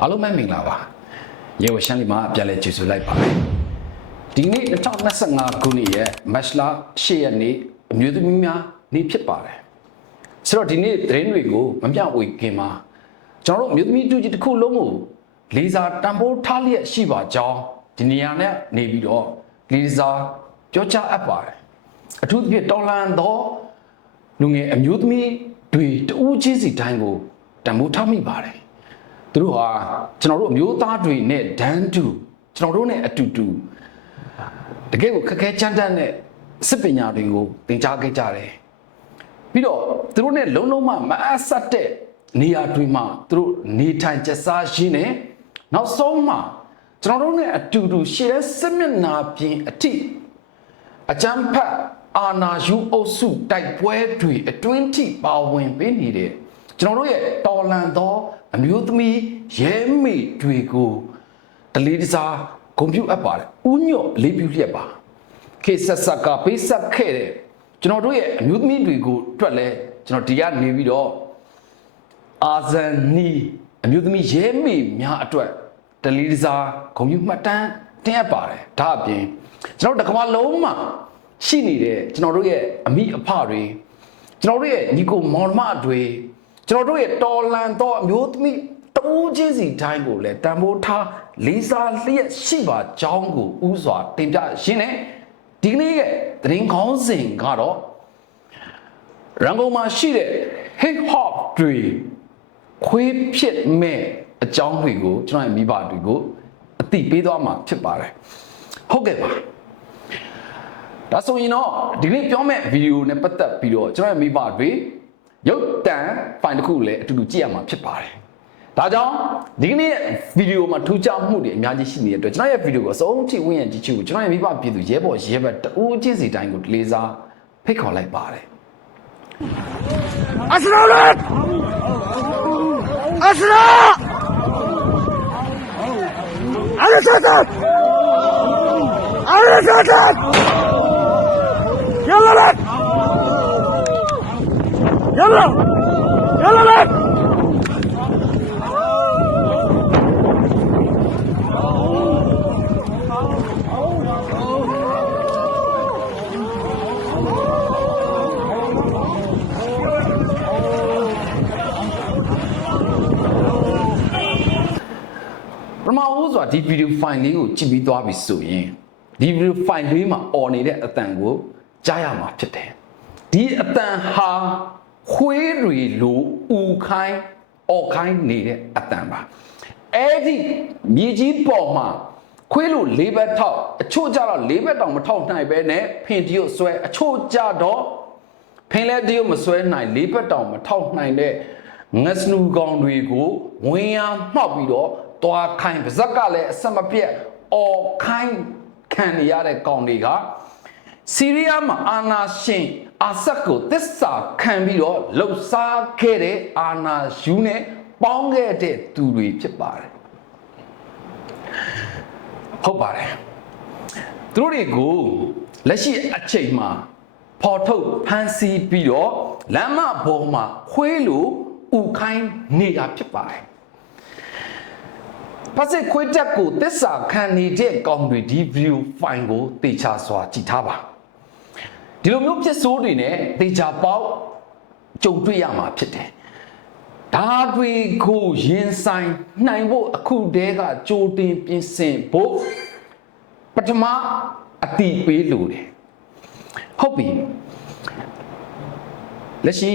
အားလုံးပဲမင်္ဂလာပါရေဝရှမ်းလီမှာပြန်လဲကျေးဇူးလိုက်ပါတယ်ဒီနေ့2025ခုနှစ်ရဲ့မတ်လ10ရက်နေ့အမျိုးသမီးများနေ့ဖြစ်ပါတယ်ဆိုတော့ဒီနေ့သတင်းတွေကိုမမျှဝေခင်မှာကျွန်တော်တို့အမျိုးသမီးတူကြီးတစ်ခုလုံးကိုလေးစားတန်ဖိုးထားလျက်ရှိပါကြောင်းဒီနေရာနဲ့နေပြီးတော့လေးစားပြောကြားအပ်ပါတယ်အထူးသဖြင့်တော်လန်သောလူငယ်အမျိုးသမီးတွေတဦးချင်းစီတိုင်းကိုတန်ဖိုးထားမိပါတယ် သူတို့ဟာကျွန်တော်တို့အမျိုးသားတွေနဲ့ဒန်းတူကျွန်တော်တို့နဲ့အတူတူတကယ်ကိုခက်ခဲကြမ်းတမ်းတဲ့စစ်ပညာတွေကိုသင်ကြားခဲ့ကြတယ်ပြီးတော့သူတို့နဲ့လုံးလုံးမမအပ်ဆက်တဲ့နေရာတွေမှာသူတို့နေထိုင်ကျစားရင်းနဲ့နောက်ဆုံးမှာကျွန်တော်တို့နဲ့အတူတူရှေ့တဲ့စစ်မျက်နှာပြင်အထိအကြမ်းဖက်အာနာယူအုပ်စုတိုက်ပွဲတွေအတွင်းထိပါဝင်ပေးနေတဲ့ ကျွန်တော်တို့ရဲ့တော်လန်သောအမျိုးသမီးရဲမေတွေကိုတလေးတစားဂုဏ်ပြုအပ်ပါတယ်ဥညွတ်အလေးပြုလျက်ပါခေတ်ဆက်ဆက်ကပေးဆက်ခဲ့တဲ့ကျွန်တော်တို့ရဲ့အမျိုးသမီးတွေကိုအတွက်လဲကျွန်တော်ဒီကနေပြီးတော့အာဇန်နီအမျိုးသမီးရဲမေများအတွက်တလေးတစားဂုဏ်ပြုမှတ်တမ်းတင်အပ်ပါတယ်ဒါအပြင်ကျွန်တော်တို့တစ်ကမ္ဘာလုံးမှာရှိနေတဲ့ကျွန်တော်တို့ရဲ့အမိအဖတွေကျွန်တော်တို့ရဲ့ညီကိုမောင်နှမတွေ ကျွန်တော်တို့ရဲ့တော်လန်သောအမျိုးသမီးတူးချင်းစီတိုင်းကိုလည်းတန်ဖိုးထားလေးစားလျက်ရှိပါကြောင်းကိုဥစွာတင်ပြရင်းနဲ့ဒီကနေ့ရဲ့သတင်းခေါင်းစဉ်ကတော့ရန်ကုန်မှာရှိတဲ့ hip hop တွေခွေးဖြစ်မဲ့အကြောင်းတွေကိုကျွန်တော်ရဲ့မိဘတွေကိုအသိပေးသွားမှာဖြစ်ပါတယ်ဟုတ်ကဲ့ပါဒါဆိုရင်တော့ဒီနေ့ပြောမဲ့ဗီဒီယိုနဲ့ပတ်သက်ပြီးတော့ကျွန်တော်ရဲ့မိဘတွေ ရုပ်တံဖိုင်တစ်ခုလည်းအတူတူကြည့်ရမှာဖြစ်ပါတယ်ဒါကြောင့်ဒီကနေ့ဗီဒီယိုမှာထူးခြားမှုတွေအများကြီးရှိနေတဲ့အတွက်ကျွန်တော်ရဲ့ဗီဒီယိုကိုအဆုံးထိဝင်ရကြည့်ချူကျွန်တော်ရဲ့မိဘပြည်သူရဲဘော်ရဲဘက်တူးချင်းစီတိုင်းကိုတလေးစားဖိတ်ခေါ်လိုက်ပါတယ် Aslanlar! Aslan! Alın zaten! Alın zaten! Yalla lan! Yalla! Yalla lan! ပထမဦးဆိုတာ ဒီဗီဒီယိုဖိုင်လေးကိုကြည့်ပြီးသွားပြီဆိုရင်ဒီဗီဒီယိုဖိုင်လေးမှာអော်နေတဲ့အတန်ကိုကြားရမှာဖြစ်တယ်ဒီအတန်ဟာ ခွေးတွေလိုဥခိုင်းអော်ခိုင်းနေတဲ့အတန်ပါအဲ့ဒီမြေကြီးပေါ်မှာခွေးလိုလေးဘက်ထောက်အချို့ကြတော့လေးဘက်တောင်မထောက်နိုင်ပဲနဲ့ဖင်တီကိုဆွဲအချို့ကြတော့ဖင်လဲတရုတ်မဆွဲနိုင်လေးဘက်တောင်မထောက်နိုင်တဲ့ငစနူကောင်တွေကိုဝင်ရမှောက်ပြီးတော့တွားခိုင်းပါဇက်ကလည်းအဆက်မပြတ်အော်ခိုင်းခံနေရတဲ့ကောင်တွေကစီးရီးယားမှာအာနာရှင် အာဆက်ကိုတစ္ဆာခံပြီးတော့လှုပ်ရှားခဲ့တဲ့အာနာယူနဲ့ပေါင်းခဲ့တဲ့သူတွေဖြစ်ပါတယ်ဟုတ်ပါတယ်သူတို့တွေကိုလက်ရှိအချိန်မှာဖော်ထုတ်ဖမ်းဆီးပြီးတော့လမ်းမပေါ်မှာခွေးလိုဥခိုင်းနေတာဖြစ်ပါတယ်ပါစစ်ခွေးတက်ကိုတစ္ဆာခံနေတဲ့ကောင်တွေဒီဗီဒီယိုဖိုင်ကိုတေချာစွာကြည့်ထားပါ ဒီလိုမျိုးဖြစ်ဆိုးတွေနဲ့တေချာပေါက်ကြုံတွေ့ရမှာဖြစ်တယ်ဒါတွေကိုရင်ဆိုင်နိုင်ဖို့အခုတည်းကကြိုတင်ပြင်ဆင်ဖို့ပထမအတိပေးလို့တယ်ဟုတ်ပြီလက်ရှိ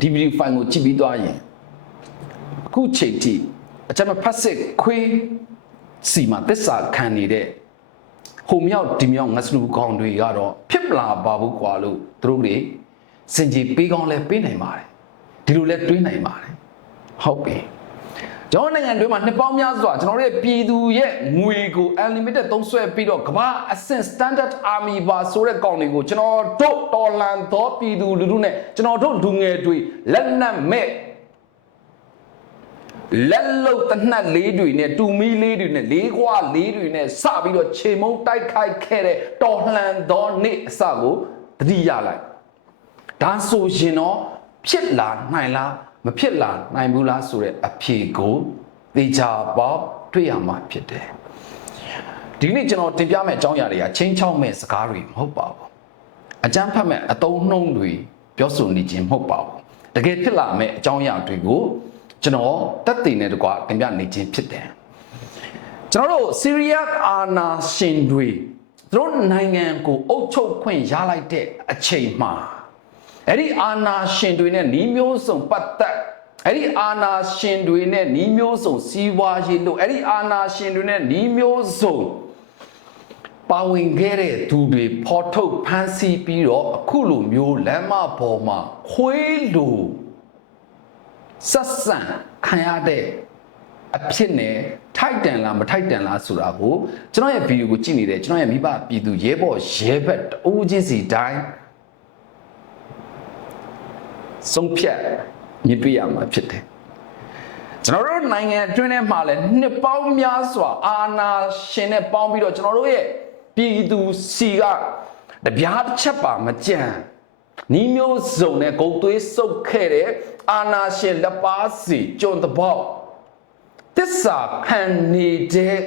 ဒီဗီဒီယိုဖိုင်ကိုကြည့်ပြီးသွားရင်အခုချိန်ထိအချက်မဖတ်စစ်ခွေးစီမှာသစ္စာခံနေတဲ့ ဟိုမြောက်ဒီမြောက်ငါစလူကောင်းတွေကတော့ဖြစ်မလာပါဘူးကွာလို့သူတို့တွေစင်ကြီးပေးကောင်းလဲပေးနိုင်ပါတယ်ဒီလိုလဲတွေးနိုင်ပါတယ်ဟုတ်ပြီကျွန်တော်နိုင်ငံတွင်းမှာနှစ်ပေါင်းများစွာကျွန်တော်တို့ရဲ့ပြည်သူရဲ့ငွေကို unlimited သုံးစွဲပြီးတော့ကမ္ဘာအဆင့် standard army ပါဆိုတဲ့ကောင်တွေကိုကျွန်တော်တို့တော်လန်သောပြည်သူလူထုနဲ့ကျွန်တော်တို့လူငယ်တွေလက်နက်မဲ့ လက်လုတ်တနတ်လေးတွေနဲ့တူမီလေးတွေနဲ့လေးခွာလေးတွေနဲ့စပြီးတော့ခြေမုံတိုက်ခိုက်ခဲ့တဲ့တော်လှန်သောနေ့အစကိုတတိရလိုက်ဒါဆိုရင်တော့ဖြစ်လာနိုင်လားမဖြစ်လာနိုင်ဘူးလားဆိုတဲ့အဖြေကိုသေချာပေါက်တွေ့ရမှာဖြစ်တယ်ဒီနေ့ကျွန်တော်တင်ပြမယ့်အကြောင်းအရာတွေကချင်းချောက်မဲ့စကားတွေမဟုတ်ပါဘူးအကြမ်းဖက်မဲ့အတုံးနှုံးတွေပြောဆိုနေခြင်းမဟုတ်ပါဘူးတကယ်ဖြစ်လာမယ့်အကြောင်းအရာတွေကို ကျွန်တော်တက်တည်နေတကွာတင်ပြနေခြင်းဖြစ်တယ်ကျွန်တော်တို့ဆီးရီးယားအာနာရှင်တွေသူတို့နိုင်ငံကိုအုပ်ချုပ်ခွင့်ရလိုက်တဲ့အချိန်မှာအဲ့ဒီအာနာရှင်တွေနဲ့နှီးမျိုးစုံပတ်သက်အဲ့ဒီအာနာရှင်တွေနဲ့နှီးမျိုးစုံစီးပွားရေးလို့အဲ့ဒီအာနာရှင်တွေနဲ့နှီးမျိုးစုံပါဝင်ခဲ့တဲ့သူတွေဖော်ထုတ်ဖမ်းဆီးပြီးတော့အခုလိုမျိုးလမ်းမပေါ်မှာခွေးလို ဆက်ဆံခံရတဲ့အဖြစ်နဲ့ထိုက်တန်လားမထိုက်တန်လားဆိုတာကိုကျွန်တော်ရဲ့ဗီဒီယိုကိုကြည့်နေတဲ့ကျွန်တော်ရဲ့မိဘပြည်သူရဲဘော်ရဲဘက်တအိုးချင်းစီတိုင်းဆုံးဖြတ်မြင်တွေ့ရမှာဖြစ်တယ်ကျွန်တော်တို့နိုင်ငံအတွင်းထဲမှာလည်းနှစ်ပေါင်းများစွာအာဏာရှင်နဲ့ပေါင်းပြီးတော့ကျွန်တော်တို့ရဲ့ပြည်သူစီကတပြားတစ်ချက်ပါမကြံ နီးမျိုးစုံနဲ့ဂုံသွေးစုပ်ခဲ့တဲ့အာဏာရှင်လက်ပါစီကျွန်တပေါက်တစ္ဆာခံနေတဲ့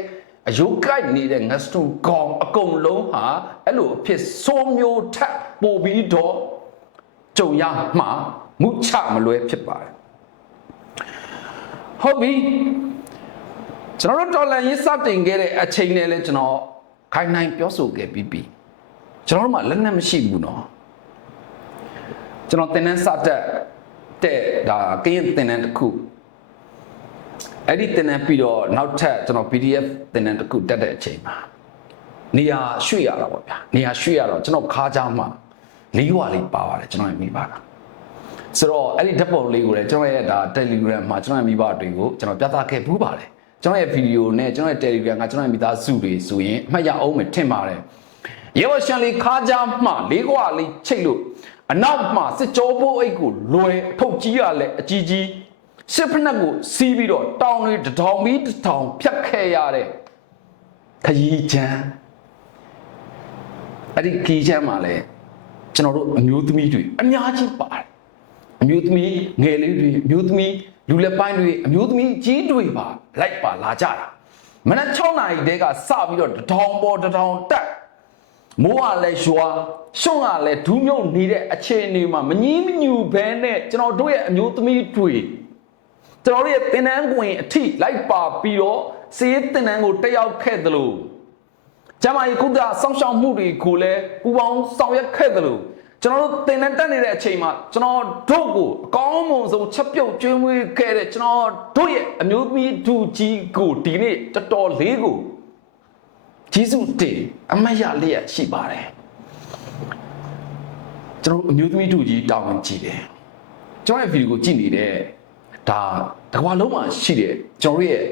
အယုတ်ကိုက်နေတဲ့ငစတူကောင်အကုန်လုံးဟာအဲ့လိုအဖြစ်ဆိုးမျိုးထပ်ပို့ပြီးတော့ကြုံရမှာမုချမလွဲဖြစ်ပါတယ်ဟုတ်ပြီကျွန်တော်တို့တော်လန်ရေးစတင်ခဲ့တဲ့အချိန်နဲ့လဲကျွန်တော်ခိုင်နိုင်ပြောဆိုခဲ့ပြီးပြီကျွန်တော်တို့မှလက်နက်မရှိဘူးเนาะ ကျွန်တော်တင်နန်းစတက်တဲ့ဒါကရင်တင်နန်းတစ်ခုအဲ့ဒီတင်နန်းပြီးတော့နောက်ထပ်ကျွန်တော် PDF တင်နန်းတစ်ခုတက်တဲ့အချိန်မှာနေရာရွှေ့ရတာပေါ့ဗျာနေရာရွှေ့ရတော့ကျွန်တော်ခါးချမှာလေးဝါလေးပါပါတယ်ကျွန်တော်ရဲ့မိပါတာဆိုတော့အဲ့ဒီဓာတ်ပုံလေးကိုလည်းကျွန်တော်ရဲ့ဒါ Telegram မှာကျွန်တော်ရဲ့မိဘတွေကိုကျွန်တော်ပြသခဲ့ဘူးပါတယ်ကျွန်တော်ရဲ့ဗီဒီယိုနဲ့ကျွန်တော်ရဲ့ Telegram ကကျွန်တော်ရဲ့မိသားစုတွေဆိုရင်အမှတ်ရအောင်မယ်ထင်ပါတယ်ရေဝရှန်လေးခါးချမှလေးကွာလေးချိတ်လို့ အနောက်မှစစ်ကြောပိုးအိတ်ကိုလွယ်အထုပ်ကြီးရလဲအကြီးကြီးစစ်ဖက်နှက်ကိုစီးပြီးတော့တောင်းလေးတစ်ထောင်ပြီးတစ်ထောင်ဖြတ်ခဲ့ရတဲ့ခရီးချမ်းအဲ့ဒီခရီးချမ်းမှာလဲကျွန်တော်တို့အမျိုးသမီးတွေအများကြီးပါတယ်အမျိုးသမီးငယ်လေးတွေအမျိုးသမီးလူလက်ပိုင်းတွေအမျိုးသမီးကြီးတွေပါလိုက်ပါလာကြတာမနက်6နာရီတည်းကစပြီးတော့တစ်ထောင်ပေါ်တစ်ထောင်တက် မိုးကလည်းရွာရှုံးကလည်းဒူးမြုပ်နေတဲ့အခြေအနေမှာမငြင်းမညူဘဲနဲ့ကျွန်တော်တို့ရဲ့အမျိုးသမီးတွေကျွန်တော်တို့ရဲ့တင်နန်းကွင်အထိလိုက်ပါပြီးတော့စေးတင်နန်းကိုတက်ရောက်ခဲ့သလိုကျမကြီးကုသစောင့်ရှောက်မှုတွေကိုလည်းပူပေါင်းဆောင်ရွက်ခဲ့သလိုကျွန်တော်တို့တင်နန်းတက်နေတဲ့အချိန်မှာကျွန်တော်တို့ကိုအကောင်းမွန်ဆုံးချက်ပြုတ်ကျွေးမွေးခဲ့တဲ့ကျွန်တော်တို့ရဲ့အမျိုးသမီးဒူကြီးကိုဒီနေ့တော်တော်လေးကို ဂျေစုတင်အမတ်ရလျက်ရှိပါတယ်ကျွန်တော်တို့အမျိုးသမီးဒူကြီးတောင်းဝင်ကြည့်တယ်ကျွန်တော်ရဲ့ဗီဒီယိုကိုကြည့်နေတဲ့ဒါတကွာလုံးမှာရှိတဲ့ကျွန်တော်တို့ရဲ့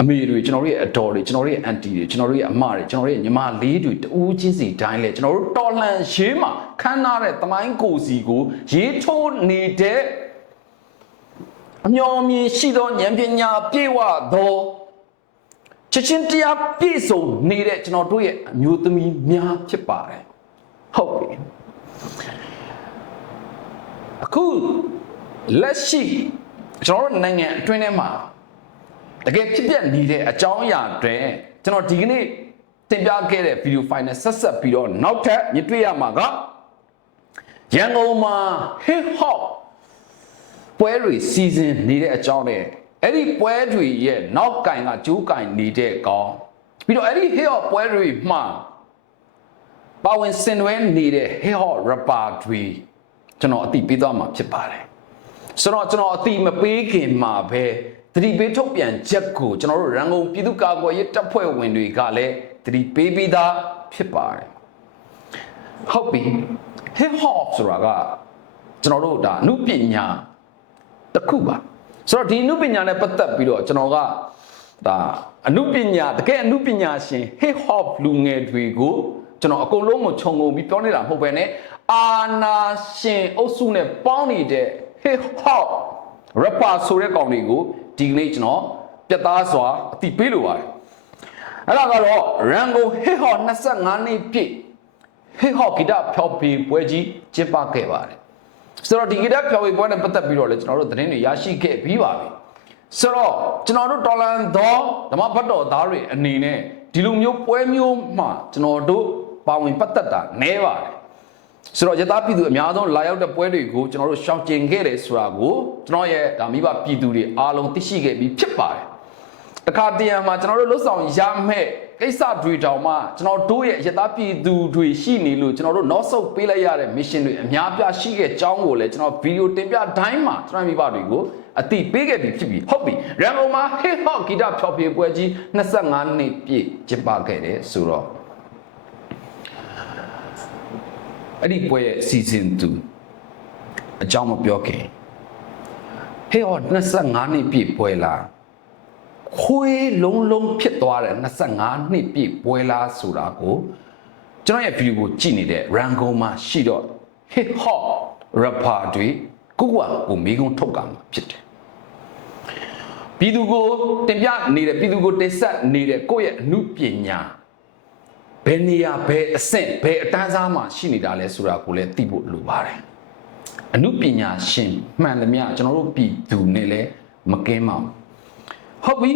အမေတွေကျွန်တော်တို့ရဲ့အတော်တွေကျွန်တော်တို့ရဲ့အန်တီတွေကျွန်တော်တို့ရဲ့အမတွေကျွန်တော်တို့ရဲ့ညီမလေးတွေတူးချင်းစီတိုင်းလဲကျွန်တော်တို့တော်လှန်ရေးမှာခမ်းနားတဲ့တမိုင်းကိုစီကိုရေးထိုးနေတဲ့အမျော်မြင်ရှိသောဉာဏ်ပညာပြေဝသော ချက်ချင်းတရားပြည့်စုံနေတဲ့ကျွန်တော်တို့ရဲ့အမျိုးသမီးများဖြစ်ပါတယ်ဟုတ်ပြီအခုလက်ရှိကျွန်တော်တို့နိုင်ငံအတွင်းထဲမှာတကယ်ဖြစ်ပျက်နေတဲ့အကြောင်းအရာတွေကျွန်တော်ဒီကနေ့တင်ပြခဲ့တဲ့ဗီဒီယိုဖိုင်နဲ့ဆက်ဆက်ပြီးတော့နောက်ထပ်မြင်တွေ့ရမှာကရန်ကုန်မှာ hip hop ပွဲတွေစီစဉ်နေတဲ့အကြောင်းနဲ့ အဲ့ဒီပွဲတွေရဲ့နောက်ကင်ကကျိုးကင်နေတဲ့ကောင်ပြီးတော့အဲ့ဒီ hip hop ပွဲတွေမှာပါဝင်ဆင်နွှဲနေတဲ့ hip hop rapper တွေကျွန်တော်အတိပေးသွားမှာဖြစ်ပါတယ်ဆိုတော့ကျွန်တော်အတိမပေးခင်မှာပဲသတိပေးထုတ်ပြန်ချက်ကိုကျွန်တော်တို့ရန်ကုန်ပြည်သူ့ကာကွယ်ရေးတပ်ဖွဲ့ဝင်တွေကလည်းသတိပေးပြီးသားဖြစ်ပါတယ်ဟုတ်ပြီ hip hop ဆိုတာကကျွန်တော်တို့ဒါအမှုပညာတစ်ခုပါ ဆိုတော့ဒီအမှုပညာနဲ့ပတ်သက်ပြီးတော့ကျွန်တော်ကဒါအမှုပညာတကယ်အမှုပညာရှင် hip hop လူငယ်တွေကိုကျွန်တော်အကုန်လုံးကိုခြုံငုံပြီးပြောနေတာမဟုတ်ပဲねအာနာရှင်အုပ်စုနဲ့ပေါင်းနေတဲ့ hip hop rapper ဆိုတဲ့ကောင်တွေကိုဒီကနေ့ကျွန်တော်ပြတ်သားစွာအတိပေးလိုပါတယ်အဲ့ဒါကတော့ Rango hip hop 25နှစ်ပြည့် hip hop ဂီတဖျော်ဖြေပွဲကြီးကျင်းပခဲ့ပါတယ် ဆိုတော့ဒီဂီတဖျော်ဖြေပွဲနဲ့ပတ်သက်ပြီးတော့လည်းကျွန်တော်တို့သတင်းတွေရရှိခဲ့ပြီးပါပြီဆိုတော့ကျွန်တော်တို့တော်လန်သောဓမ္မဘတ်တော်သားတွေအနေနဲ့ဒီလိုမျိုးပွဲမျိုးမှကျွန်တော်တို့ပါဝင်ပတ်သက်တာနည်းပါတယ်ဆိုတော့ယသားပြည်သူအများဆုံးလာရောက်တဲ့ပွဲတွေကိုကျွန်တော်တို့ရှောင်ကျဉ်ခဲ့တယ်ဆိုတာကိုကျွန်တော်ရဲ့ဒါမိဘပြည်သူတွေအားလုံးသိရှိခဲ့ပြီးဖြစ်ပါတယ်တခါတရံမှာကျွန်တော်တို့လှုပ်ဆောင်ရမဲ့ ကိစ္စတွေတောင်မှကျွန်တော်တို့ရဲ့ယသားပြည်သူတွေရှိနေလို့ကျွန်တော်တို့နောက်ဆုတ်ပေးလိုက်ရတဲ့ mission တွေအများပြားရှိခဲ့ကြောင်းကိုလည်းကျွန်တော်ဗီဒီယိုတင်ပြတိုင်းမှာကျွန်တော်မိဘတွေကိုအတိပေးခဲ့ပြီးဖြစ်ပြီးဟုတ်ပြီရန်ကုန်မှာ hip hop ဂီတဖျော်ဖြေပွဲကြီး25နှစ်ပြည့်ကျင်းပခဲ့တယ်ဆိုတော့အဲ့ဒီပွဲရဲ့ season 2အကြောင်းမပြောခင်ဟေးဟော25နှစ်ပြည့်ပွဲလား ခွေးလုံးလုံးဖြစ်သွားတဲ့25နှစ်ပြည့်ပွဲလားဆိုတာကိုကျွန်တော်ရဲ့ဗီဒီယိုကိုကြည့်နေတဲ့ Rango မှာရှိတော့ hip hop rapper တွေကိုကကိုမိကုံးထုတ်ကမှာဖြစ်တယ်ပြည်သူကိုတင်ပြနေတဲ့ပြည်သူကိုတင်ဆက်နေတဲ့ကိုယ့်ရဲ့အမှုပညာဘယ်နေရာဘယ်အဆင့်ဘယ်အတန်းစားမှာရှိနေတာလဲဆိုတာကိုလည်းသိဖို့လိုပါတယ်အနုပညာရှင်မှန်သမျှကျွန်တော်တို့ပြည်သူနဲ့လည်းမကင်းပါဘူး ဟုတ်ပြီ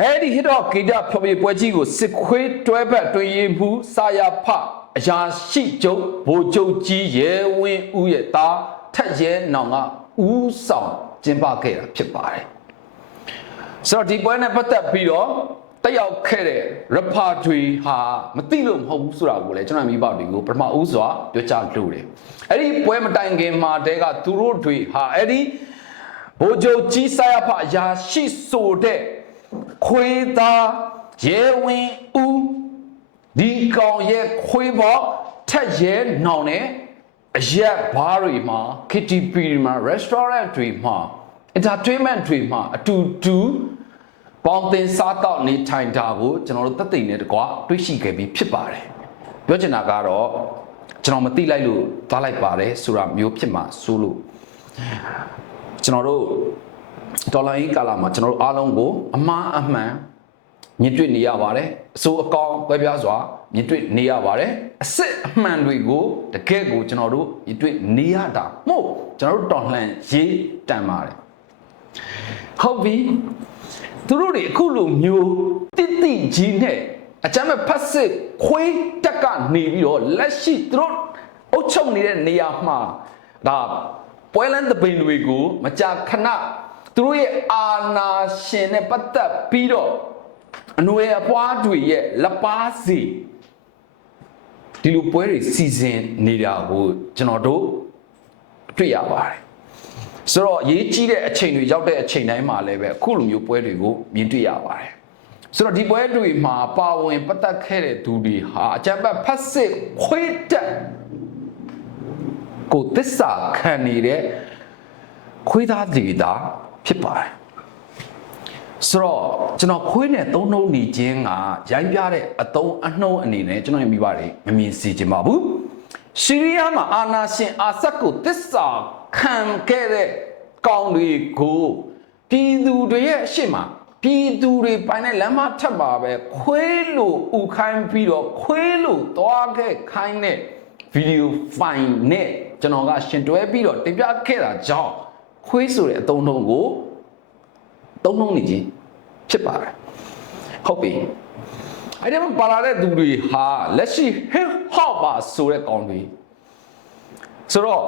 အဲ့ဒီဟစ်တော့ဂီတဖျော်ဖြေပွဲကြီးကိုစစ်ခွေးတွဲဘက်တွင်ရင်မှုစာရဖအရာရှိကျုပ်ဗိုလ်ချုပ်ကြီးရဲဝင်းဦးရဲ့သားထက်ရဲနောင်ကဦးဆောင်ကျင်းပခဲ့တာဖြစ်ပါတယ်ဆိုတော့ဒီပွဲနဲ့ပတ်သက်ပြီးတော့တက်ရောက်ခဲ့တဲ့ rapper တွေဟာမသိလို့မဟုတ်ဘူးဆိုတာကိုလည်းကျွန်တော်မိဘတွေကိုပထမဦးစွာပြောကြားလိုတယ်အဲ့ဒီပွဲမတိုင်ခင်မှာတဲကသူတို့တွေဟာအဲ့ဒီ ဘိုလ်ချုပ်ကြီးဆရာဖအရာရှိဆိုတဲ့ခွေးသားရဲဝင်းဦးဒီကောင်ရဲ့ခွေးပေါ်ထက်ရဲနောင်နဲ့အရက်ဘားတွေမှာ KTV တွေမှာ restaurant တွေမှာ entertainment တွေမှာအတူတူပေါင်းတင်စားတော့နေထိုင်တာကိုကျွန်တော်တို့တက်သိနေတကွာတွေးရှိခဲ့ပြီးဖြစ်ပါတယ်ပြောချင်တာကတော့ကျွန်တော်မသိလိုက်လို့သွားလိုက်ပါတယ်ဆိုတာမျိုးဖြစ်မှာစိုးလို့ ကျွန်တော်တို့ဒေါ်လာအင်းကာလာမှာကျွန်တော်တို့အားလုံးကိုအမှားအမှန်မြင်တွေ့နေရပါတယ်အစိုးအကောင်ကွဲပြားစွာမြင်တွေ့နေရပါတယ်အစ်စ်အမှန်တွေကိုတကယ့်ကိုကျွန်တော်တို့မြင်တွေ့နေရတာမဟုတ်ကျွန်တော်တို့တော်လှန်ရေးတန်ပါတယ်ဟုတ်ပြီသူတို့တွေအခုလိုမျိုးတိတိကြီးနဲ့အကြမ်းမဲ့ဖတ်စစ်ခွေးတက်ကနေပြီးတော့လက်ရှိသူတို့အုပ်ချုပ်နေတဲ့နေရာမှာဒါ ပွဲလန်းတပင်တွေကိုမကြာခဏသူတို့ရဲ့အာနာရှင်နဲ့ပတ်သက်ပြီးတော့အနွယ်အပွားတွေရဲ့လက်ပါစီဒီလိုပွဲတွေစီစဉ်နေတာကိုကျွန်တော်တို့တွေ့ရပါတယ်ဆိုတော့ရေးကြီးတဲ့အချိန်တွေရောက်တဲ့အချိန်တိုင်းမှာလည်းပဲအခုလိုမျိုးပွဲတွေကိုမြင်တွေ့ရပါတယ်ဆိုတော့ဒီပွဲတွေမှာပါဝင်ပတ်သက်ခဲ့တဲ့သူတွေဟာအကြံပတ်ဖတ်စစ်ခွေးတက် ကိုသစ္စာခံနေတဲ့ခွေးသားတွေသာဖြစ်ပါတယ်ဆိုတော့ကျွန်တော်ခွေးနဲ့သုံးနှုံးနေခြင်းကရိုင်းပြတဲ့အတုံးအနှုံးအနေနဲ့ကျွန်တော်ရဲ့မိဘတွေမမြင်စီခြင်းပါဘူးဆီးရီးယားမှာအာနာရှင်အာဆတ်ကိုသစ္စာခံခဲ့တဲ့ကောင်တွေကိုပြည်သူတွေရဲ့အရှိမပြည်သူတွေပိုင်တဲ့လမ်းမထက်မှာပဲခွေးလို့ဥခိုင်းပြီးတော့ခွေးလို့သွားခဲ့ခိုင်းတဲ့ဗီဒီယိုဖိုင်နဲ့ ကျွန်တော်ကရှင်တွဲပြီးတော့တင်ပြခဲ့တာကြောင့်ခွေးဆိုတဲ့အတုံးလုံးကိုသုံးလုံးနေခြင်းဖြစ်ပါတယ်ဟုတ်ပြီအဲ့ဒီမှာပါလာတဲ့သူတွေဟာလက်ရှိ hip hop ပါဆိုတဲ့ကောင်တွေဆိုတော့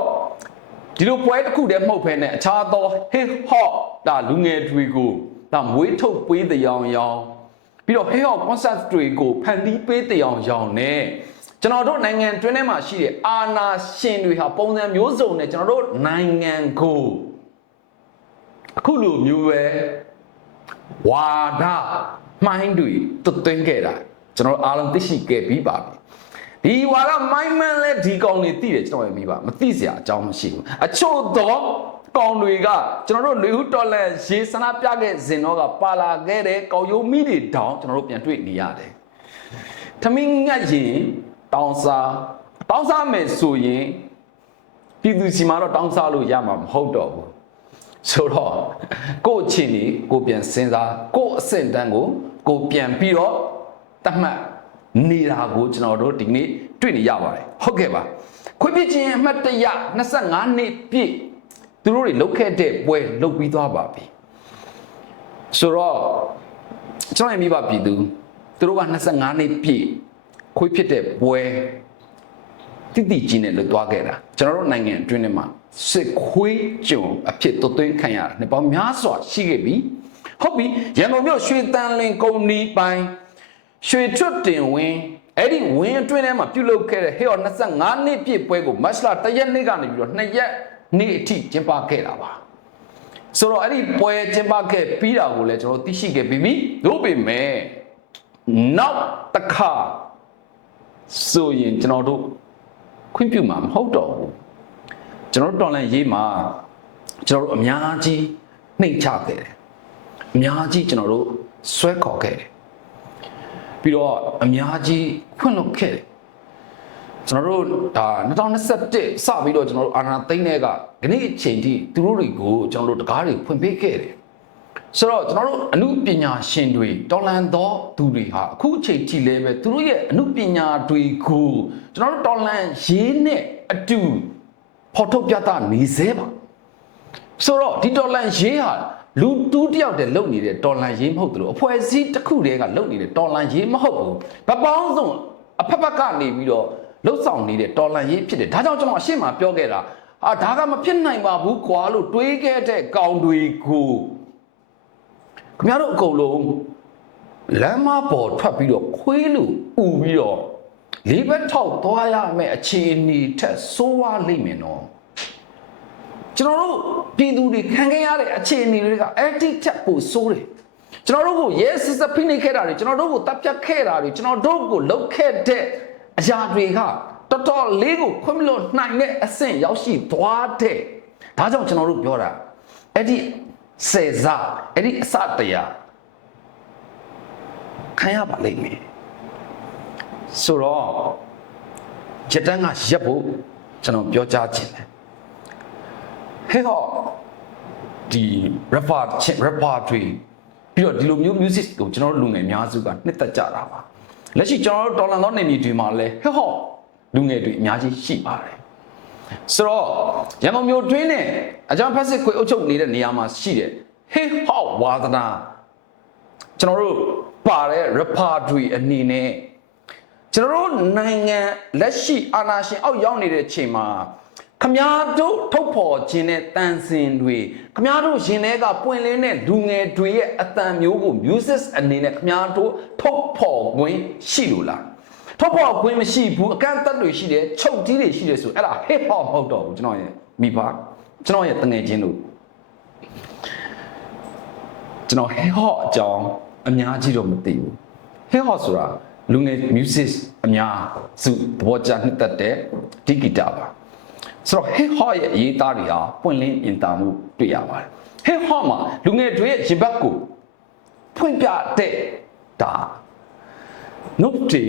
ဒီလိုပွဲတစ်ခုတည်းမဟုတ်ဘဲနဲ့အခြားသော hip hop ဒါလူငယ်တွေကိုဒါမွေးထုတ်ပေးတဲ့ရောင်ရောင်ပြီးတော့ hip hop concert တွေကိုဖန်တီးပေးတဲ့ရောင်ရောင်နဲ့ ကျွန်တော်တို့နိုင်ငံတွင်းထဲမှာရှိတဲ့အာနာရှင်တွေဟာပုံစံမျိုးစုံနဲ့ကျွန်တော်တို့နိုင်ငံကိုအခုလိုမျိုးပဲဝါဒမှိုင်းတွေတွတ်သွင်းခဲ့တာကျွန်တော်တို့အားလုံးသိရှိခဲ့ပြီးပါပြီဒီဝါဒမိုင်းမန်းလဲဒီကောင်တွေသိတယ်ကျွန်တော်ရဲ့မိပါမသိစရာအကြောင်းမရှိဘူးအချို့တော့ကောင်တွေကကျွန်တော်တို့လူဦးတော်လန်ရေစနာပြခဲ့ဇင်တော့ကပါလာခဲ့တဲ့ကောင်ယုံမိတွေတောင်ကျွန်တော်တို့ပြန်တွေ့နေရတယ်ထမင်းငတ်ရင် တောင်းစားတောင်းစားမယ်ဆိုရင်ပြည်သူစီမှာတော့တောင်းစားလို့ရမှာမဟုတ်တော့ဘူးဆိုတော့ကိုယ့်အချင်းကြီးကိုပြန်စဉ်းစားကိုယ့်အဆင့်တန်းကိုကိုပြန်ပြီးတော့တတ်မှတ်နေတာကိုကျွန်တော်တို့ဒီနေ့တွေ့နေရပါတယ်ဟုတ်ကဲ့ပါခွင့်ပြချင်းအမှတ်တရ25နှစ်ပြည့်သူတို့တွေလုတ်ခဲ့တဲ့ပွဲလုတ်ပြီးသွားပါပြီဆိုတော့ကျွန်တော်ရဲ့မိဘပြည်သူသူတို့က25နှစ်ပြည့် ခွေးဖြစ်တဲ့ပွဲတိတိကြီးနဲ့လုတ်သွားခဲ့တာကျွန်တော်တို့နိုင်ငံအတွင်းထဲမှာစစ်ခွေးကြုံအဖြစ်သွတ်သွင်းခံရတာနှစ်ပေါင်းများစွာရှိခဲ့ပြီဟုတ်ပြီရန်ကုန်မြို့ရွှေတန်လင်းကုမ္ပဏီပိုင်းရွှေထွတ်တင်ဝင်းအဲ့ဒီဝင်းအတွင်းထဲမှာပြုလုပ်ခဲ့တဲ့ဟေော်25နှစ်ပြည့်ပွဲကိုမတ်လတရက်နေ့ကနေပြီးတော့2ရက်နေ့အထိကျင်းပခဲ့တာပါဆိုတော့အဲ့ဒီပွဲကျင်းပခဲ့ပြီးတာကိုလည်းကျွန်တော်သိရှိခဲ့ပြီးပြီတို့ပေမဲ့နောက်တစ်ခါ ဆိုရင်ကျွန်တော်တို့ခွင့်ပြုမှာမဟုတ်တော့ဘူးကျွန်တော်တို့တော်လန်ရေးမှာကျွန်တော်တို့အများကြီးနှိမ်ချခဲ့တယ်အများကြီးကျွန်တော်တို့ဆွဲခေါ်ခဲ့တယ်ပြီးတော့အများကြီးဖွင့်လို့ခဲ့တယ်ကျွန်တော်တို့ဒါ2021စပြီးတော့ကျွန်တော်တို့အာနာသိန်းတဲ့ကဒီနေ့အချိန်ထိသူတို့တွေကိုကျွန်တော်တို့တကားတွေဖွင့်ပေးခဲ့တယ် ဆိုတော့ကျွန်တော်တို့အမှုပညာရှင်တွေတော်လန်သောသူတွေဟာအခုအချိန်ထိလည်းပဲသူတို့ရဲ့အမှုပညာတွေကိုကျွန်တော်တို့တော်လန်ရေးနဲ့အတူဖော်ထုတ်ပြသနေစေပါဆိုတော့ဒီဒေါ်လာရေးဟာလူတူးတယောက်တည်းလုံနေတဲ့ဒေါ်လာရေးမဟုတ်သလိုအဖွဲ့အစည်းတစ်ခုတည်းကလုံနေတဲ့ဒေါ်လာရေးမဟုတ်ဘူးဗပောင်းဆုံးအဖက်ဖက်ကနေပြီးတော့လှုပ်ဆောင်နေတဲ့ဒေါ်လာရေးဖြစ်တယ်ဒါကြောင့်ကျွန်တော်အရှင်းမပြောခဲ့တာအာဒါကမဖြစ်နိုင်ပါဘူးကွာလို့တွေးခဲ့တဲ့ကောင်တွေကို ခင်ဗျားတို့အကုန်လုံးလမ်းမပေါ်ထွက်ပြီးတော့ခွေးလို့ဥပြီးတော့လေးဘက်ထောက်သွားရမယ့်အခြေအနေထက်ဆိုးဝါးလိမ့်မယ်နော်ကျွန်တော်တို့ပြည်သူတွေခံခဲ့ရတဲ့အခြေအနေတွေကအဲ့ဒီထက်ပိုဆိုးတယ်ကျွန်တော်တို့ကိုရဲစစ်စစ်ဖိနှိပ်ခဲ့တာတွေကျွန်တော်တို့ကိုတပ်ဖြတ်ခဲ့တာတွေကျွန်တော်တို့ကိုလှုပ်ခဲ့တဲ့အရာတွေကတော်တော်လေးကိုခွင့်မလို့နိုင်တဲ့အဆင့်ရောက်ရှိသွားတဲ့ဒါကြောင့်ကျွန်တော်တို့ပြောတာအဲ့ဒီ စေစားအဲ့ဒီအစတရားခံရပါလိမ့်မယ်ဆိုတော့ချက်တန်းကရက်ဖို့ကျွန်တော်ပြောကြားခြင်းတယ်ဟဲ့ဟောဒီ rapper ချင်း rapper တွေပြီးတော့ဒီလိုမျိုး music ကိုကျွန်တော်တို့လူငယ်အများစုကနှစ်သက်ကြတာပါလက်ရှိကျွန်တော်တို့တော်လန်သောနေမြေတွေမှာလည်းဟဲ့ဟောလူငယ်တွေအများကြီးရှိပါတယ် ဆိုတော့ရန်ကုန်မြို့တွင်းနဲ့အကြောင်းဖက်စစ်ခွေအုပ်ချုပ်နေတဲ့နေရာမှာရှိတယ်ဟေးဟောဝါသနာကျွန်တော်တို့ပါတဲ့ rapper တွေအနေနဲ့ကျွန်တော်တို့နိုင်ငံလက်ရှိအာဏာရှင်အောက်ရောက်နေတဲ့အချိန်မှာခမားတို့ထုတ်ဖော်ခြင်းတဲ့တန်စင်တွေခမားတို့ရင်ထဲကပွင့်လင်းတဲ့လူငယ်တွေရဲ့အတန်မျိုးကို music အနေနဲ့ခမားတို့ထုတ်ဖော်ခွင့်ရှိလို့လား ထုတ်ဖော်ခွင့်မရှိဘူးအကန့်အသတ်တွေရှိတယ်ချုပ်တီးတွေရှိတယ်ဆိုအဲ့ဒါ hip hop မဟုတ်တော့ဘူးကျွန်တော်ရဲ့မိဘကျွန်တော်ရဲ့တငယ်ချင်းတို့ကျွန်တော် hip hop အကြောင်းအများကြီးတော့မသိဘူး hip hop ဆိုတာလူငယ် music အများစုသဘောကျနှစ်သက်တဲ့ဒီဂီတာပါဆိုတော့ hip hop ရဲ့အရေးသားတွေဟာပွင့်လင်းအင်တာမှုတွေ့ရပါတယ် hip hop မှာလူငယ်တွေရဲ့ရင်ဘတ်ကိုဖွင့်ပြတဲ့ဒါ note တွေ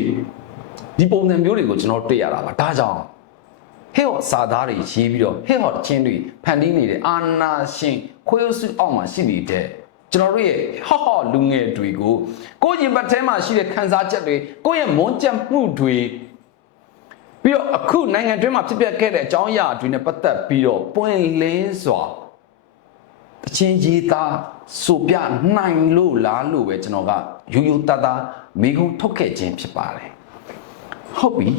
ဒီပုံစံမျိုးတွေကိုကျွန်တော်တွေ့ရတာပါဒါကြောင့်ဟဲ့ဟောစာသားတွေရေးပြီးတော့ဟဲ့ဟောချင်းတွေဖန်တီးနေတဲ့အာနာရှင်ခွေးစုအောက်မှာရှိနေတဲ့ကျွန်တော်တို့ရဲ့ဟော့ဟော့လူငယ်တွေကိုကိုယ့်ရင်ဘတ်ထဲမှာရှိတဲ့ခံစားချက်တွေကိုယ့်ရဲ့မွန်းကြက်မှုတွေပြီးတော့အခုနိုင်ငံတွင်းမှာဖြစ်ပျက်ခဲ့တဲ့အကြောင်းအရာတွေနဲ့ပတ်သက်ပြီးတော့ပွင့်လင်းစွာအချင်းကြီးသားဆိုပြနိုင်လို့လားလို့ပဲကျွန်တော်ကယူယူတတမိခုထုတ်ခဲ့ခြင်းဖြစ်ပါတယ် ဟုတ်ပြီ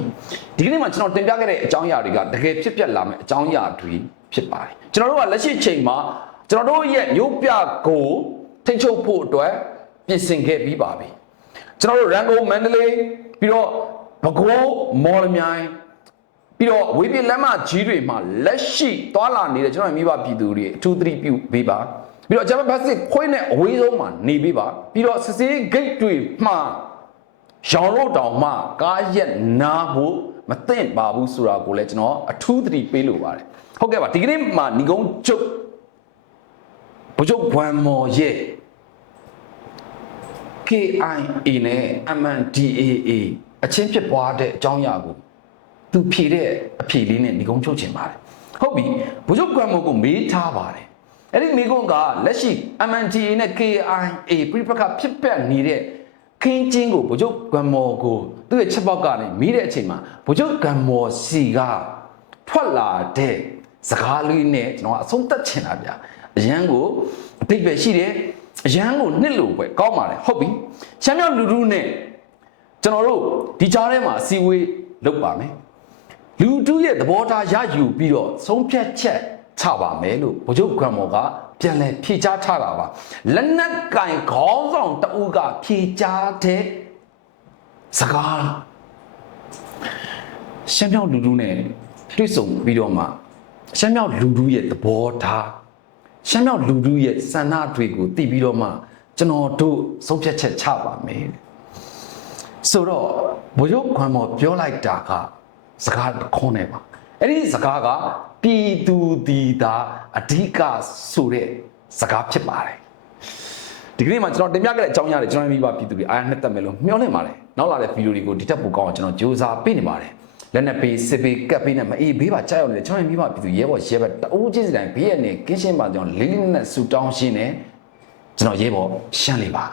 ဒီကနေ့မှာကျွန်တော်တင်ပြခဲ့တဲ့အကြောင်းအရာတွေကတကယ်ဖြစ်ပျက်လာမယ့်အကြောင်းအရာတွေဖြစ်ပါတယ်ကျွန်တော်တို့ကလက်ရှိချိန်မှာကျွန်တော်တို့ရဲ့မျိုးပြကိုထိန်းချုပ်ဖို့အတွက်ပြင်ဆင်ခဲ့ပြီးပါပြီကျွန်တော်တို့ရန်ကုန်မန္တလေးပြီးတော့ပဲခူးမော်လမြိုင်ပြီးတော့ဝေးပြလမ်းမကြီးတွေမှာလက်ရှိသွာလာနေတဲ့ကျွန်တော်ရဲ့မိဘပြည်သူတွေအထူးသတိပြုပေးပါပြီးတော့ဂျမန်ဘတ်စစ်ခွေးနဲ့အဝေးဆုံးမှာနေပေးပါပြီးတော့စစ်စေးဂိတ်တွေမှာ ရောင်လို့တောင်မှကားရက်နာဖို့မသင့်ပါဘူးဆိုတာကိုလည်းကျွန်တော်အထူးသတိပေးလိုပါတယ်ဟုတ်ကဲ့ပါဒီကနေ့မှာညီကုန်းကျုပ်ဘုချုပ်ဘွမ်မော်ရဲ့ KIA နဲ့ MNDAA အချင်းဖြစ်ပွားတဲ့အကြောင်းအရာကိုသူဖြေတဲ့အဖြေလေးနဲ့ညီကုန်းချုပ်ချင်ပါတယ်ဟုတ်ပြီဘုချုပ်ဘွမ်မော်ကိုမေးထားပါတယ်အဲ့ဒီမိကုန်းကလက်ရှိ MNDAA နဲ့ KIA ပြိပခါဖြစ်ပက်နေတဲ့ ခင်းချင်းကိုဗိုလ်ချုပ်ကံမော်ကိုသူ့ရဲ့ချက်ပေါက်ကနေမိတဲ့အချိန်မှာဗိုလ်ချုပ်ကံမော်စီကထွက်လာတဲ့စကားလေးနဲ့ကျွန်တော်ကအဆုံးသတ်ချင်တာဗျအရန်ကိုအတိတ်ပဲရှိတယ်အရန်ကိုနှစ်လို့ပဲကောင်းပါလေဟုတ်ပြီရှမ်းမြောက်လူလူနဲ့ကျွန်တော်တို့ဒီကြားထဲမှာအစည်းအဝေးလုပ်ပါမယ်လူတူရဲ့သဘောထားရယူပြီးတော့ဆုံးဖြတ်ချက်ချပါမယ်လို့ဗိုလ်ချုပ်ကံမော်က ပြန်လဲဖြေချထားတာပါလက်နက်ကင်ခေါင်းဆောင်တအုပ်ကဖြေချတဲ့စကားရှမ်းမြောက်လူတူနဲ့တွေ့ဆုံပြီးတော့မှရှမ်းမြောက်လူတူရဲ့သဘောထားရှမ်းမြောက်လူတူရဲ့စန္ဒတွေကိုသိပြီးတော့မှကျွန်တော်တို့ဆုံးဖြတ်ချက်ချပါမယ်တဲ့ဆိုတော့ဘိုးရုပ်ခွန်မော်ပြောလိုက်တာကစကားတစ်ခွန်းနဲ့ပါအဲ့ဒီစကားက ပြည်သူဒီတာအဓိကဆိုတဲ့စကားဖြစ်ပါတယ်ဒီကနေ့မှာကျွန်တော်တင်ပြခဲ့တဲ့အကြောင်းအရာတွေကျွန်တော်မိဘပြည်သူတွေအားနဲ့တက်မယ်လို့မျှော်လင့်ပါတယ်နောက်လာတဲ့ဗီဒီယိုတွေကိုဒီတက်ပိုကောင်းအောင်ကျွန်တော်ကြိုးစားပေးနေပါတယ်လက်နက်ပေးစစ်ပေးကပ်ပေးနဲ့မအေးဘေးပါကြောက်ရောက်နေတယ်ကျွန်တော်မိဘပြည်သူရဲဘော်ရဲဘက်တအိုးချင်းစီတိုင်းဘေးရနေကင်းရှင်းပါကျွန်တော်လေးလေးနက်နက်ဆူတောင်းရှင်းနေကျွန်တော်ရဲဘော်ရှမ်းလေးပါ